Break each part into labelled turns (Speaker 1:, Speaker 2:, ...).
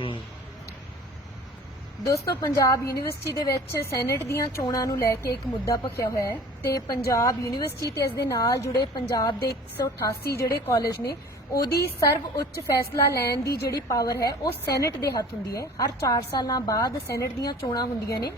Speaker 1: ਹੂੰ।
Speaker 2: ਦੋਸਤੋ, ਪੰਜਾਬ ਯੂਨੀਵਰਸਿਟੀ ਦੇ ਵਿੱਚ ਸੈਨੇਟ ਦੀਆਂ ਚੋਣਾਂ ਨੂੰ ਲੈ ਕੇ ਇੱਕ ਮੁੱਦਾ ਭਖਿਆ ਹੋਇਆ ਹੈ ਤੇ ਪੰਜਾਬ ਯੂਨੀਵਰਸਿਟੀ ਤੇ ਇਸ ਦੇ ਨਾਲ ਜੁੜੇ ਪੰਜਾਬ ਦੇ 188 ਜਿਹੜੇ ਕਾਲਜ ਨੇ, ਉਹਦੀ ਸਰਵ ਉੱਚ ਫੈਸਲਾ ਲੈਣ ਦੀ ਜਿਹੜੀ ਪਾਵਰ ਹੈ, ਉਹ ਸੈਨੇਟ ਦੇ ਹੱਥ ਹੁੰਦੀ ਹੈ। ਹਰ 4 ਸਾਲਾਂ ਬਾਅਦ ਸੈਨੇਟ ਦੀਆਂ ਚੋਣਾਂ ਹੁੰਦੀਆਂ ਨੇ।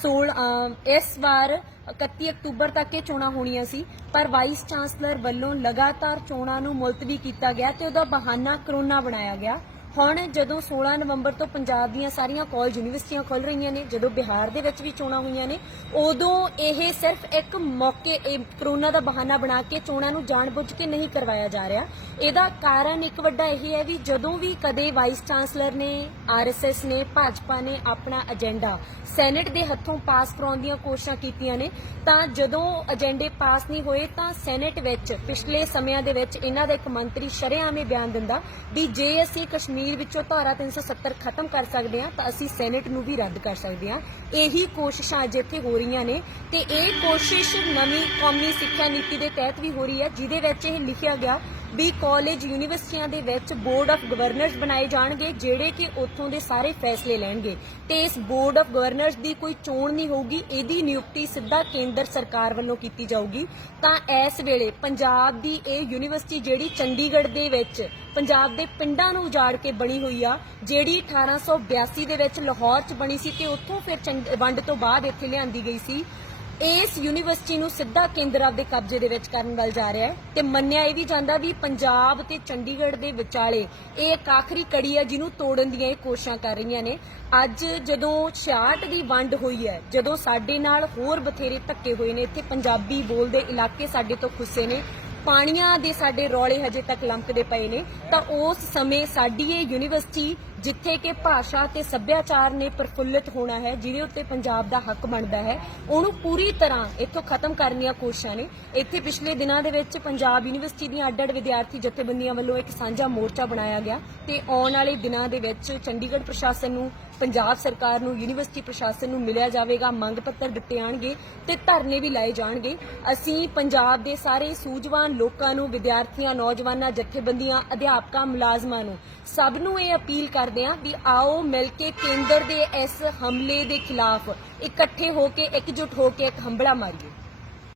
Speaker 2: 16 ਇਸ ਵਾਰ 31 ਅਕਤੂਬਰ ਤੱਕ ਇਹ ਚੋਣਾਂ ਹੋਣੀਆਂ ਸੀ, ਪਰ ਵਾਈਸ ਚਾਂਸਲਰ ਵੱਲੋਂ ਲਗਾਤਾਰ ਚੋਣਾਂ ਨੂੰ ਮੁਲਤਵੀ ਕੀਤਾ ਗਿਆ ਤੇ ਉਹਦਾ ਬਹਾਨਾ ਕਰੋਨਾ ਬਣਾਇਆ ਗਿਆ। ਹੁਣ ਜਦੋਂ 16 ਨਵੰਬਰ ਤੋਂ ਪੰਜਾਬ ਦੀਆਂ ਸਾਰੀਆਂ ਕਾਲਜ ਯੂਨੀਵਰਸਿਟੀਆਂ ਖੁੱਲ ਰਹੀਆਂ ਨੇ, ਜਦੋਂ ਬਿਹਾਰ ਦੇ ਵਿੱਚ ਵੀ ਚੋਣਾਂ ਹੋਈਆਂ ਨੇ, ਉਦੋਂ ਇਹ ਸਿਰਫ ਇੱਕ ਮੌਕੇ, ਇਹ ਕਰੋਨਾ ਦਾ ਬਹਾਨਾ ਬਣਾ ਕੇ ਚੋਣਾਂ ਨੂੰ ਜਾਣਬੁੱਝ ਕੇ ਨਹੀਂ ਕਰਵਾਇਆ ਜਾ ਰਿਹਾ। ਇਹਦਾ ਕਾਰਨ ਇੱਕ ਵੱਡਾ ਇਹ ਹੈ ਵੀ ਜਦੋਂ ਵੀ ਕਦੇ ਵਾਈਸ ਚਾਂਸਲਰ ਨੇ ਆਰਐਸਐਸ ਨੇ, ਭਾਜਪਾ ਨੇ ਆਪਣਾ ਏਜੰਡਾ ਸੈਨੇਟ ਦੇ ਹੱਥੋਂ ਪਾਸ ਕਰਾਉਣ ਦੀਆਂ ਕੋਸ਼ਿਸ਼ਾਂ ਕੀਤੀਆਂ ਨੇ, ਤਾਂ ਜਦੋਂ ਏਜੰਡੇ ਪਾਸ ਨਹੀਂ ਹੋਏ ਤਾਂ ਸੈਨੇਟ ਵਿੱਚ ਪਿਛਲੇ ਸਮਿਆਂ ਦੇ ਵਿੱਚ ਇਹਨਾਂ ਦਾ ਇੱਕ ਮੰਤਰੀ ਸ਼ਰੇਆਮੇ ਬਿਆਨ ਦਿੰਦਾ ਵੀ ਜੇ ਅਸੀਂ ਕਸ਼ਮੀਰ ਵਿੱਚੋਂ ਧਾਰਾ 370 ਖਤਮ ਕਰ ਸਕਦੇ ਹਾਂ, ਤਾਂ ਅਸੀਂ ਸੈਨੇਟ ਨੂੰ ਵੀ ਰੱਦ ਕਰ ਸਕਦੇ ਹਾਂ। ਇਹੀ ਕੋਸ਼ਿਸ਼ਾਂ ਅੱਜ ਇੱਥੇ ਹੋ ਰਹੀਆਂ ਨੇ ਤੇ ਇਹ ਕੋਸ਼ਿਸ਼ ਨਵੀਂ ਕੌਮੀ ਸਿੱਖਿਆ ਨੀਤੀ ਦੇ ਤਹਿਤ ਵੀ ਹੋ ਰਹੀ ਹੈ, ਜਿਹਦੇ ਵਿੱਚ ਇਹ ਲਿਖਿਆ ਗਿਆ ਵੀ ਕਾਲਜ ਯੂਨੀਵਰਸਿਟੀਆਂ ਦੇ ਵਿੱਚ ਬੋਰਡ ਆਫ ਗਵਰਨਰਸ ਬਣਾਏ ਜਾਣਗੇ, ਜਿਹੜੇ ਕਿ ਉੱਥੋਂ ਦੇ ਸਾਰੇ ਫੈਸਲੇ ਲੈਣਗੇ। ਤੇ ਇਸ ਬੋਰਡ ਆਫ ਗਵਰਨਰਸ ਦੀ ਕੋਈ ਚੋਣ ਨਹੀਂ ਹੋਊਗੀ, ਇਹਦੀ ਨਿਯੁਕਤੀ ਸਿੱਧਾ ਕੇਂਦਰ ਸਰਕਾਰ ਵੱਲੋਂ ਕੀਤੀ ਜਾਊਗੀ। ਤਾਂ ਇਸ ਵੇਲੇ ਪੰਜਾਬ ਦੀ ਇਹ ਯੂਨੀਵਰਸਿਟੀ ਜਿਹੜੀ ਚੰਡੀਗੜ੍ਹ ਦੇ ਵਿੱਚ, ਪੰਜਾਬ ਦੇ ਪਿੰਡਾਂ ਨੂੰ ਉਜਾੜ ਕੇ ਬਣੀ ਹੋਈ ਆ, ਜਿਹੜੀ 1882 ਦੇ ਵਿੱਚ ਲਾਹੌਰ 'ਚ ਬਣੀ ਸੀ ਤੇ ਉੱਥੋਂ ਫਿਰ ਵੰਡ ਤੋਂ ਬਾਅਦ ਇੱਥੇ ਲਿਆਂਦੀ ਗਈ ਸੀ। ਇਸ ਯੂਨੀਵਰਸਿਟੀ ਨੂੰ ਸਿੱਧਾ ਕੇਂਦਰ ਆਪਦੇ ਕਬਜ਼ੇ ਦੇ ਵਿੱਚ ਕਰਨ ਵੱਲ ਜਾ ਰਿਹਾ ਹੈ ਤੇ ਮੰਨਿਆ ਇਹ ਵੀ ਜਾਂਦਾ ਵੀ ਪੰਜਾਬ ਤੇ ਚੰਡੀਗੜ੍ਹ ਦੇ ਵਿਚਾਲੇ ਇਹ ਇੱਕ ਆਖਰੀ ਕੜੀ ਹੈ ਜਿਹਨੂੰ ਤੋੜਨ ਦੀਆਂ ਇਹ ਕੋਸ਼ਿਸ਼ਾਂ ਕਰ ਰਹੀਆਂ ਨੇ। ਅੱਜ ਜਦੋਂ 66 ਦੀ ਵੰਡ ਹੋਈ ਹੈ, ਜਦੋਂ ਸਾਡੇ ਨਾਲ ਹੋਰ ਬਥੇਰੇ ਧੱਕੇ ਹੋਏ ਨੇ, ਇੱਥੇ ਪੰਜਾਬੀ ਬੋਲਦੇ ਇਲਾਕੇ ਸਾਡੇ ਤੋਂ ਖੁੱਸੇ ਨੇ, ਪਾਣੀਆਂ ਦੇ ਸਾਡੇ ਰੌਲੇ ਹਜੇ ਤੱਕ ਲੰਕਦੇ ਪਏ ਨੇ, ਤਾਂ ਉਸ ਸਮੇਂ ਸਾਡੀ ਇਹ ਯੂਨੀਵਰਸਿਟੀ ਜਿੱਥੇ ਕਿ ਭਾਸ਼ਾ ਤੇ ਸੱਭਿਆਚਾਰ ਨੇ ਪ੍ਰਫੁੱਲਿਤ ਹੋਣਾ ਹੈ, ਜਿਹਦੇ ਉੱਤੇ ਪੰਜਾਬ ਦਾ ਹੱਕ ਬਣਦਾ ਹੈ, ਉਹਨੂੰ ਪੂਰੀ ਤਰ੍ਹਾਂ ਇੱਥੋਂ ਖਤਮ ਕਰਨ ਦੀਆਂ ਕੋਸ਼ਿਸ਼ਾਂ ਨੇ। ਇੱਥੇ ਪਿਛਲੇ ਦਿਨਾਂ ਦੇ ਵਿੱਚ ਪੰਜਾਬ ਯੂਨੀਵਰਸਿਟੀ ਦੀਆਂ ਅੱਡ-ਅੱਡ ਵਿਦਿਆਰਥੀ ਜਥੇਬੰਦੀਆਂ ਵੱਲੋਂ ਇੱਕ ਸਾਂਝਾ ਮੋਰਚਾ ਬਣਾਇਆ ਗਿਆ ਤੇ ਆਉਣ ਵਾਲੇ ਦਿਨਾਂ ਦੇ ਵਿੱਚ ਚੰਡੀਗੜ੍ਹ ਪ੍ਰਸ਼ਾਸਨ ਨੂੰ, ਪੰਜਾਬ ਸਰਕਾਰ ਨੂੰ, ਯੂਨੀਵਰਸਿਟੀ ਪ੍ਰਸ਼ਾਸਨ ਨੂੰ ਮਿਲਿਆ ਜਾਵੇਗਾ, ਮੰਗ ਪੱਤਰ ਦਿੱਤੇ ਆਣਗੇ ਤੇ ਧਰਨੇ ਵੀ ਲਾਏ ਜਾਣਗੇ। ਅਸੀਂ ਪੰਜਾਬ ਦੇ ਸਾਰੇ ਸੂਝਵਾਨ ਲੋਕਾਂ ਨੂੰ, ਵਿਦਿਆਰਥੀਆਂ, ਨੌਜਵਾਨਾਂ, ਜਥੇਬੰਦੀਆਂ, ਅਧਿਆਪਕਾਂ, ਮੁਲਾਜ਼ਮਾਂ ਨੂੰ ਸਭ ਨੂੰ ਇਹ ਅਪੀਲ ਕਰ ਕਰਦੇ ਹਾਂ ਵੀ ਆਓ ਮਿਲ ਕੇ ਕੇਂਦਰ ਦੇ ਇਸ ਹਮਲੇ ਦੇ ਖਿਲਾਫ ਇਕੱਠੇ ਹੋ ਕੇ, ਇਕਜੁੱਟ ਹੋ ਕੇ ਇੱਕ ਹੰਬਲਾ ਮਾਰੀਏ।